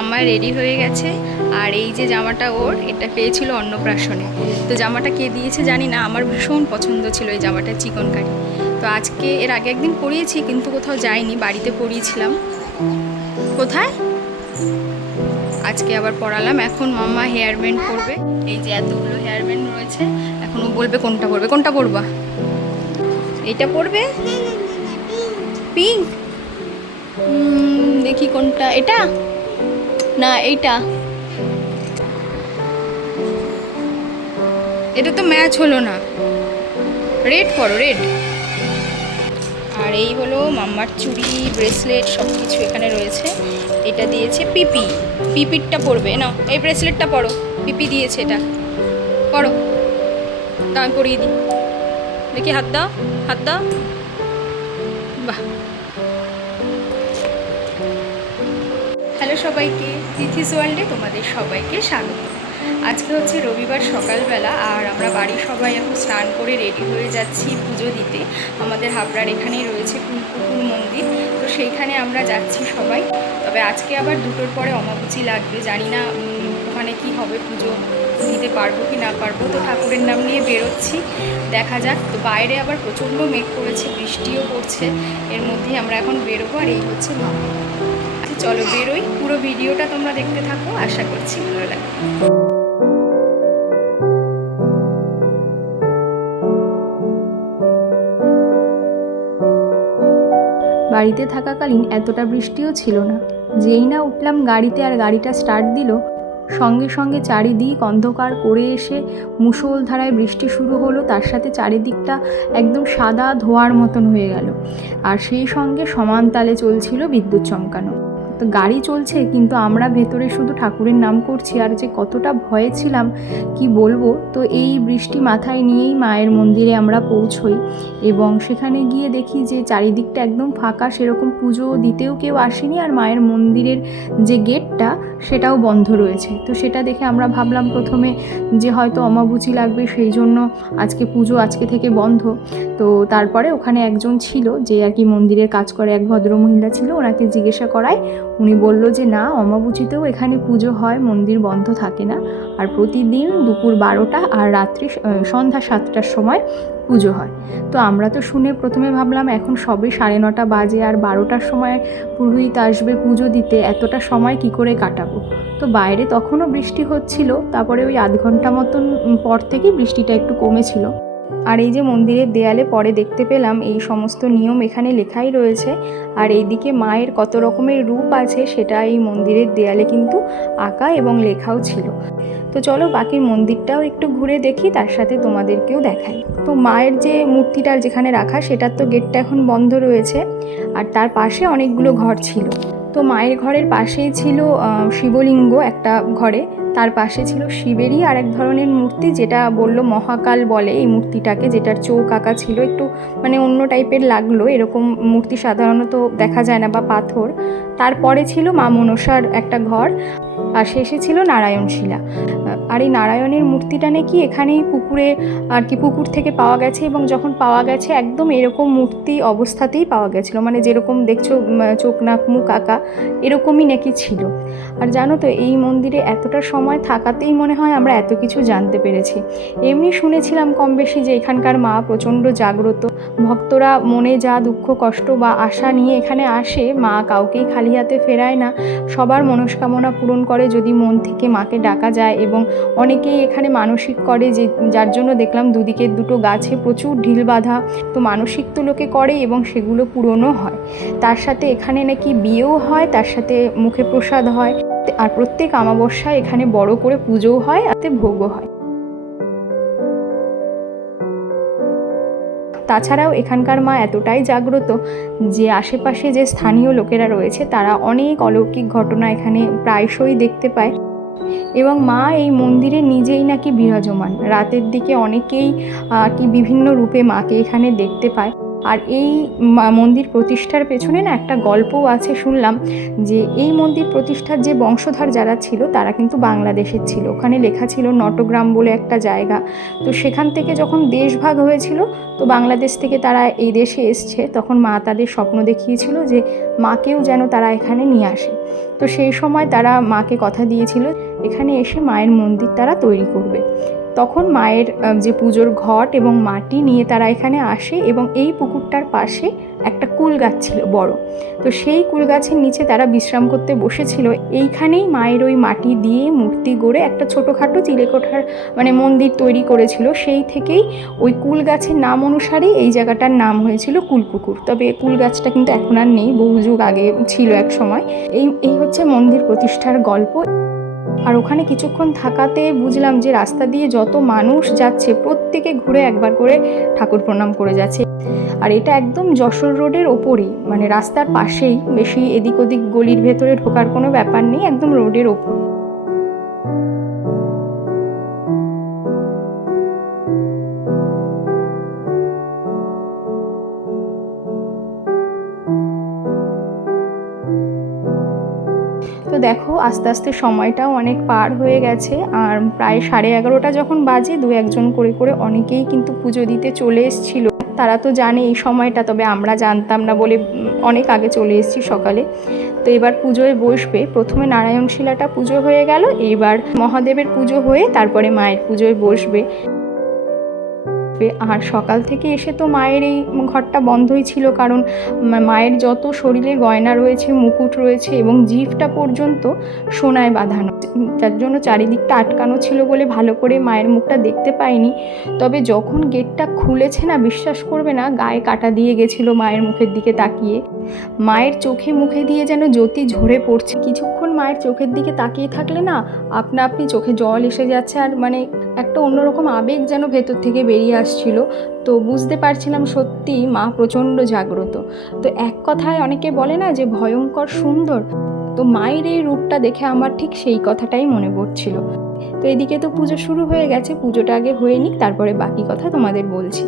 মাম্মা ready হয়ে গেছে। আর এই যে জামাটা ওর, এটা পেয়েছিল অন্নপ্রাশনে। তো জামাটা কে দিয়েছে জানি না, আমার ভীষণ পছন্দ ছিল এই জামাটা, চিকনকারি। তো আজকে এর আগে একদিন পরিয়েছি, কিন্তু কোথাও যাইনি, বাড়িতে পরিয়েছিলাম। কোথায় আজকে আবার পরালাম। এখন মাম্মা হেয়ার ব্যান্ড করবে। এই যে এতগুলো হেয়ার ব্যান্ড রয়েছে, এখন ও বলবে কোনটা পরবে। কোনটা পরবা? এইটা পরবে, পিঙ্ক। দেখি কোনটা, এটা না এইটা, এটা তো ম্যাচ হলো না। রেড পরো, রেড। আর এই হলো মাম্মার চুড়ি, ব্রেসলেট সব কিছু এখানে রয়েছে। এটা দিয়েছে পিপি, পিপিরটা পরবে না, এই ব্রেসলেটটা পরো, পিপি দিয়েছে এটা পরো। দাও আমি পরিয়ে দিই, দেখি হাত দাও, হাত দাও। বাহ। হ্যালো সবাইকে, তিথিস ওয়ার্ল্ডে তোমাদের সবাইকে স্বাগত। আজকে হচ্ছে রবিবার সকালবেলা, আর আমরা বাড়ির সবাই এখন স্নান করে রেডি হয়ে যাচ্ছি পুজো দিতে। আমাদের হাবড়ার এখানেই রয়েছে ফুলপুকুর মন্দির, তো সেইখানে আমরা যাচ্ছি সবাই। তবে আজকে আবার 2টোর পরে অমাবস্যা লাগবে, জানি না ওখানে কি হবে, পুজো দিতে পারবো কি না পারবো। তো ঠাকুরের নাম নিয়ে বেরোচ্ছি, দেখা যাক। তো বাইরে আবার প্রচণ্ড মেঘ করেছে, বৃষ্টিও পড়ছে, এর মধ্যেই আমরা এখন বেরোবো। আর এই হচ্ছে মামা। চলো বেরোই, পুরো ভিডিওটা তোমরা দেখতে থাকো, আশা করছি ভালো লাগবে। বাড়িতে থাকাকালীন এতটা বৃষ্টিও ছিল না। যেই না উঠলাম গাড়িতে আর গাড়িটা স্টার্ট দিল, সঙ্গে সঙ্গে চারিদিক অন্ধকার করে এসে মুষলধারায় বৃষ্টি শুরু হলো। তার সাথে চারিদিকটা একদম সাদা ধোঁয়ার মতন হয়ে গেল, আর সেই সঙ্গে সমান তালে চলছিল বিদ্যুৎ চমকানো। তো গাড়ি চলছে, কিন্তু আমরা ভেতরে শুধু ঠাকুরের নাম করছি, আর যে কতটা ভয়ে ছিলাম কি বলবো। তো এই বৃষ্টি মাথায় নিয়েই মায়ের মন্দিরে আমরা পৌঁছই, এবং সেখানে গিয়ে দেখি যে চারিদিকটা একদম ফাঁকা, সেরকম পুজো দিতেও কেউ আসেনি, আর মায়ের মন্দিরের যে গেটটা সেটাও বন্ধ রয়েছে। তো সেটা দেখে আমরা ভাবলাম প্রথমে যে হয়তো অমাবস্যা লাগবে, সেই জন্য আজকে পুজো আজকে থেকে বন্ধ। তো তারপরে ওখানে একজন ছিল যে আর কি মন্দিরের কাজ করে, এক ভদ্রমহিলা ছিল, ওনাকে জিজ্ঞাসা করায় উনি বলল যে না, অমাবস্যাতেও এখানে পুজো হয়, মন্দির বন্ধ থাকে না, আর প্রতিদিন দুপুর 12টা আর রাত্রি সন্ধ্যা 7টার সময় পুজো হয়। তো আমরা তো শুনে প্রথমে ভাবলাম এখন সবে 9:30 বাজে, আর 12টার সময় পুরোহিত আসবে পুজো দিতে, এতটা সময় কি করে কাটাবো। তো বাইরে তখনও বৃষ্টি হচ্ছিল, তারপরে ওই আধ ঘন্টা মতন পর থেকে বৃষ্টিটা একটু কমেছিল। আর এই যে মন্দিরের দেয়ালে পরে দেখতে পেলাম এই সমস্ত নিয়ম এখানে লেখাই রয়েছে, আর এইদিকে মায়ের কত রকমের রূপ আছে সেটা এই মন্দিরের দেয়ালে কিন্তু আঁকা এবং লেখাও ছিল। তো চলো বাকি মন্দিরটাও একটু ঘুরে দেখি, তার সাথে তোমাদেরকেও দেখাই। তো মায়ের যে মূর্তিটার যেখানে রাখা, সেটার তো গেটটা এখন বন্ধ রয়েছে, আর তার পাশে অনেকগুলো ঘর ছিল। তো মায়ের ঘরের পাশেই ছিল শিবলিঙ্গ একটা ঘরে, তার পাশে ছিল শিবেরই আর এক ধরনের মূর্তি, যেটা বললো মহাকাল বলে এই মূর্তিটাকে, যেটার চোখ আঁকা ছিল, একটু মানে অন্য টাইপের লাগলো, এরকম মূর্তি সাধারণত দেখা যায় না, বা পাথর। তারপরে ছিল মা মনসার একটা ঘর, আর শেষে ছিল নারায়ণশিলা। আর এই নারায়ণের মূর্তিটা নাকি এখানেই পুকুরে আর কি, পুকুর থেকে পাওয়া গেছে, এবং যখন পাওয়া গেছে একদম এরকম মূর্তি অবস্থাতেই পাওয়া গেছিলো, মানে যেরকম দেখছো চোখ নাক মুখ আঁকা এরকমই নাকি ছিল। আর জানো তো, এই মন্দিরে এতটা সময় থাকাতেই মনে হয় আমরা এত কিছু জানতে পেরেছি। এমনি শুনেছিলাম কম বেশি যে এখানকার মা প্রচণ্ড জাগ্রত, ভক্তরা মনে যা দুঃখ কষ্ট বা আশা নিয়ে এখানে আসে, মা কাউকেই খালি হাতে ফেরায় না, সবার মনস্কামনা পূরণ করে যদি মন থেকে মাকে ডাকা যায়। এবং অনেকেই এখানে মানসিক করে, যে যার জন্য দেখলাম দুদিকের দুটো গাছে প্রচুর ঢিল বাঁধা। তো মানসিক তো লোকে করে এবং সেগুলো পূরণও হয়। তার সাথে এখানে নাকি বিয়েও হয়, তার সাথে মুখে প্রসাদ হয়, আর প্রত্যেক অমাবস্যায় এখানে বড় করে পুজোও হয়, আর ভোগও হয়। তাছাড়াও এখানকার মা এতটাই জাগ্রত যে আশেপাশে যে স্থানীয় লোকেরা রয়েছে তারা অনেক অলৌকিক ঘটনা এখানে প্রায়শই দেখতে পায়। এবং মা এই মন্দিরে নিজেই নাকি বিরাজমান, রাতের দিকে অনেকেই কি বিভিন্ন রূপে মাকে এখানে দেখতে পায়। আর এই মন্দির প্রতিষ্ঠার পেছনে না একটা গল্পও আছে শুনলাম, যে এই মন্দির প্রতিষ্ঠার যে বংশধর যারা ছিল তারা কিন্তু বাংলাদেশের ছিল। ওখানে লেখা ছিল নটগ্রাম বলে একটা জায়গা। তো সেখান থেকে যখন দেশ ভাগ হয়েছিল, তো বাংলাদেশ থেকে তারা এই দেশে এসছে, তখন মা তাদের স্বপ্ন দেখিয়েছিল যে মাকেও যেন তারা এখানে নিয়ে আসে। তো সেই সময় তারা মাকে কথা দিয়েছিল এখানে এসে মায়ের মন্দির তারা তৈরি করবে। তখন মায়ের যে পুজোর ঘট এবং মাটি নিয়ে তারা এখানে আসে, এবং এই পুকুরটার পাশে একটা কুল গাছ ছিল বড়। তো সেই কুল গাছের নিচে তারা বিশ্রাম করতে বসেছিল। এইখানেই মায়ের ওই মাটি দিয়ে মূর্তি গড়ে একটা ছোটোখাটো চিলেকোঠার মন্দির তৈরি করেছিল। সেই থেকেই ওই কুল গাছের নাম অনুসারেই এই জায়গাটার নাম হয়েছিল কুলপুকুর। তবে কুল গাছটা কিন্তু এখন আর নেই, বহু যুগ আগে ছিল এক সময়। এই হচ্ছে মন্দির প্রতিষ্ঠার গল্প। আর ওখানে কিছুক্ষণ থাকাতে বুঝলাম যে রাস্তা দিয়ে যত মানুষ যাচ্ছে প্রত্যেকে ঘুরে একবার করে ঠাকুর প্রণাম করে যাচ্ছে। আর এটা একদম যশোর রোডের ওপরেই, রাস্তার পাশেই, বেশি এদিক ওদিক গলির ভেতরে ঢোকার কোনো ব্যাপার নেই, একদম রোডের ওপর। তো দেখো আস্তে আস্তে সময়টাও অনেক পার হয়ে গেছে, আর প্রায় 11:30 যখন বাজে, দু একজন করে করে অনেকেই কিন্তু পুজো দিতে চলে এসেছিল। তারা তো জানে এই সময়টা, তবে আমরা জানতাম না বলে অনেক আগে চলে এসেছি সকালে। তো এবার পুজোয় বসবে। প্রথমে নারায়ণশিলাটা পুজো হয়ে গেল, এবার মহাদেবের পুজো হয়ে তারপরে মায়ের পুজোয় বসবে। আর সকাল থেকে এসে তো মায়ের এই ঘরটা বন্ধই ছিল, কারণ মায়ের যত শরীরে গয়না রয়েছে, মুকুট রয়েছে এবং জিভটা পর্যন্ত সোনায় বাঁধানো, তার জন্য চারিদিকটা আটকানো ছিল বলে ভালো করে মায়ের মুখটা দেখতে পাইনি। তবে যখন গেটটা খুলেছে না, বিশ্বাস করবে না, গায়ে কাটা দিয়ে গেছিলো মায়ের মুখের দিকে তাকিয়ে। মায়ের চোখে মুখে দিয়ে যেন জ্যোতি ঝরে পড়ছে। কিছুক্ষণ মায়ের চোখের দিকে তাকিয়ে থাকলে না আপনা আপনি চোখে জল এসে যাচ্ছে, আর একটা অন্যরকম আবেগ যেন ভেতর থেকে বেরিয়ে আসছিল। তো বুঝতে পারছিলাম সত্যি মা প্রচণ্ড জাগ্রত। তো এক কথায় অনেকে বলে না যে ভয়ঙ্কর সুন্দর, তো মায়ের এই রূপটা দেখে আমার ঠিক সেই কথাটাই মনে পড়ছিল। তো এদিকে তো পুজো শুরু হয়ে গেছে, পুজোটা আগে হয়ে নিক, তারপরে বাকি কথা তোমাদের বলছি।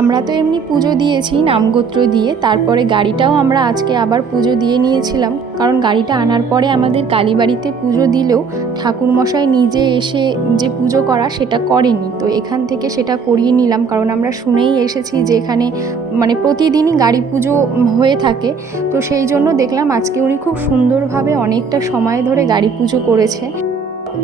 আমরা তো এমনি পুজো দিয়েছি নামগোত্র দিয়ে, তারপরে গাড়িটাও আমরা আজকে আবার পুজো দিয়ে নিয়েছিলাম, কারণ গাড়িটা আনার পরে আমাদের কালীবাড়িতে পুজো দিলেও ঠাকুরমশাই নিজে এসে যে পুজো করা সেটা করেনি। তো এখান থেকে সেটা করিয়ে নিলাম, কারণ আমরা শুনেই এসেছি যে এখানে প্রতিদিনই গাড়ি পুজো হয়ে থাকে। তো সেই জন্য দেখলাম আজকে উনি খুব সুন্দরভাবে অনেকটা সময় ধরে গাড়ি পুজো করেছে।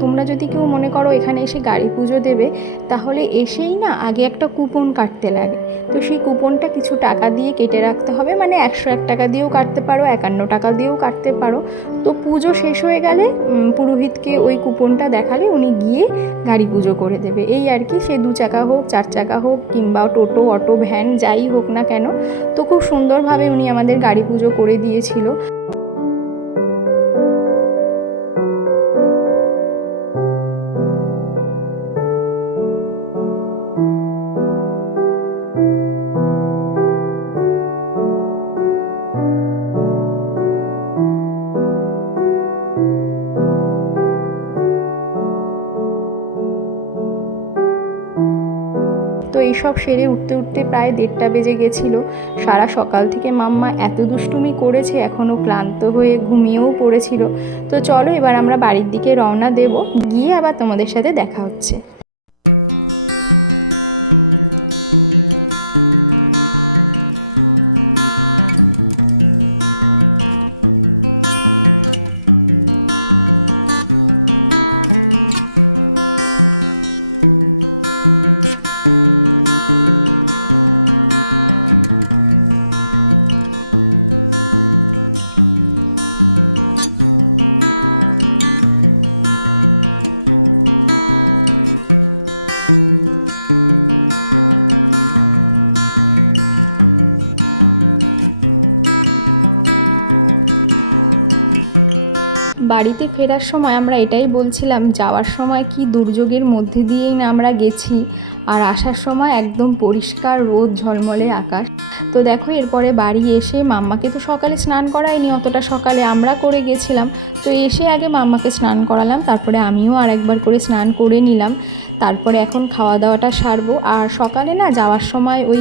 তোমরা যদি কেউ মনে করো এখানে এসে গাড়ি পুজো দেবে, তাহলে এসেই না আগে একটা কুপন কাটতে লাগে। তো সেই কুপনটা কিছু টাকা দিয়ে কেটে রাখতে হবে, 101 টাকা দিয়েও কাটতে পারো, 51 টাকা দিয়েও কাটতে পারো। তো পুজো শেষ হয়ে গেলে পুরোহিতকে ওই কুপনটা দেখালে উনি গিয়ে গাড়ি পুজো করে দেবে, এই আর কি। সে 2 চাকা হোক, 4 চাকা হোক, কিংবা টোটো, অটো, ভ্যান, যাই হোক না কেন। তো খুব সুন্দরভাবে উনি আমাদের গাড়ি পুজো করে দিয়েছিল। সব সেরে উঠতে উঠতে প্রায় 1:30 বেজে গেছিলো। সারা সকাল থেকে মাম্মা এত দুষ্টুমি করেছে, এখনও ক্লান্ত হয়ে ঘুমিয়েও পড়েছিল। তো চলো এবার আমরা বাড়ির দিকে রওনা দেব, গিয়ে আবার তোমাদের সাথে দেখা হচ্ছে। বাড়িতে ফেরার সময় আমরা এটাই বলছিলাম, যাওয়ার সময় কি দুর্যোগের মধ্যে দিয়েই না আমরা গেছি, আর আসার সময় একদম পরিষ্কার রোদ ঝলমলে আকাশ। তো দেখো এরপরে বাড়ি এসে মাম্মাকে তো সকালে স্নান করাইনি, অতটা সকালে আমরা করে গেছিলাম। তো এসে আগে মাম্মাকে স্নান করালাম, তারপরে আমিও আর একবার করে স্নান করে নিলাম। তারপরে এখন খাওয়া দাওয়াটা সারবো। আর সকালে না যাওয়ার সময় ওই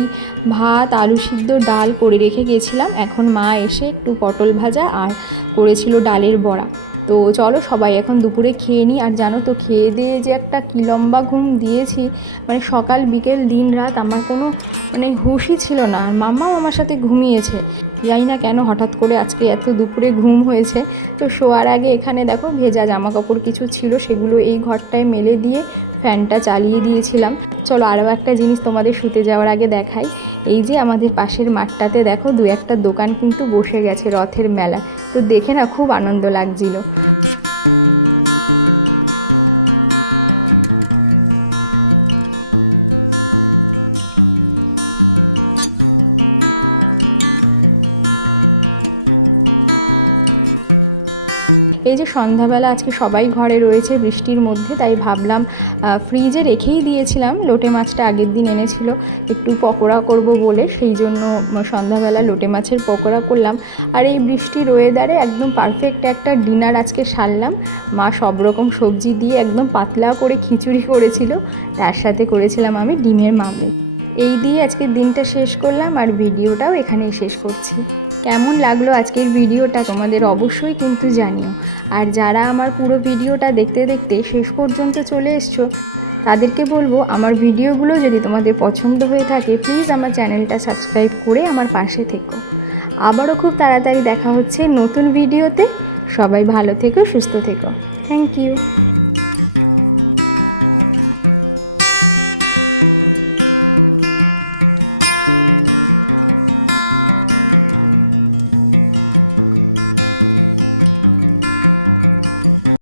ভাত, আলু সিদ্ধ, ডাল করে রেখে গেছিলাম। এখন মা এসে একটু পটল ভাজা আর করেছিল ডালের বড়া। তো চলো সবাই এখন দুপুরে খেয়ে নিই। আর জানো তো খেয়ে দিয়ে যে একটা কী লম্বা ঘুম দিয়েছি, মানে সকাল বিকেল দিন রাত আমার কোনো হুঁশই ছিল না। আর মাম্মাও আমার সাথে ঘুমিয়েছে, জানি না কেন হঠাৎ করে আজকে এত দুপুরে ঘুম হয়েছে। তো শোয়ার আগে এখানে দেখো ভেজা জামা কাপড় কিছু ছিল, সেগুলো এই ঘরটায় মেলে দিয়ে ফ্যানটা চালিয়ে দিয়েছিলাম। চলো আরও একটা জিনিস তোমাদের শুতে যাওয়ার আগে দেখাই। এই যে আমাদের পাশের মাঠটাতে দেখো 2-1টা দোকান কিন্তু বসে গেছে রথের মেলা। তো দেখে না খুব আনন্দ লাগছিল। এই যে সন্ধ্যাবেলা আজকে সবাই ঘরে রয়েছে বৃষ্টির মধ্যে, তাই ভাবলাম ফ্রিজে রেখেই দিয়েছিলাম লোটে মাছটা, আগের দিন এনেছিল, একটু পকোড়া করব বলে, সেই জন্য সন্ধ্যাবেলা লোটে মাছের পকোড়া করলাম। আর এই বৃষ্টির ওয়েদারে একদম পারফেক্ট একটা ডিনার আজকে সারলাম। মা সব রকম সবজি দিয়ে একদম পাতলা করে খিচুড়ি করেছিল, তার সাথে করেছিলাম আমি ডিমের মামলেট। এই দিয়ে আজকের দিনটা শেষ করলাম, আর ভিডিওটাও এখানেই শেষ করছি। কেমন লাগলো আজকের ভিডিওটা তোমাদের অবশ্যই কিন্তু জানিও। আর যারা আমার পুরো ভিডিওটা দেখতে দেখতে শেষ পর্যন্ত চলে এসছো, তাদেরকে বলবো আমার ভিডিওগুলো যদি তোমাদের পছন্দ হয়ে থাকে প্লিজ আমার চ্যানেলটা সাবস্ক্রাইব করে আমার পাশে থেকো। আবারও খুব তাড়াতাড়ি দেখা হচ্ছে নতুন ভিডিওতে। সবাই ভালো থেকো, সুস্থ থেকো। Thank you.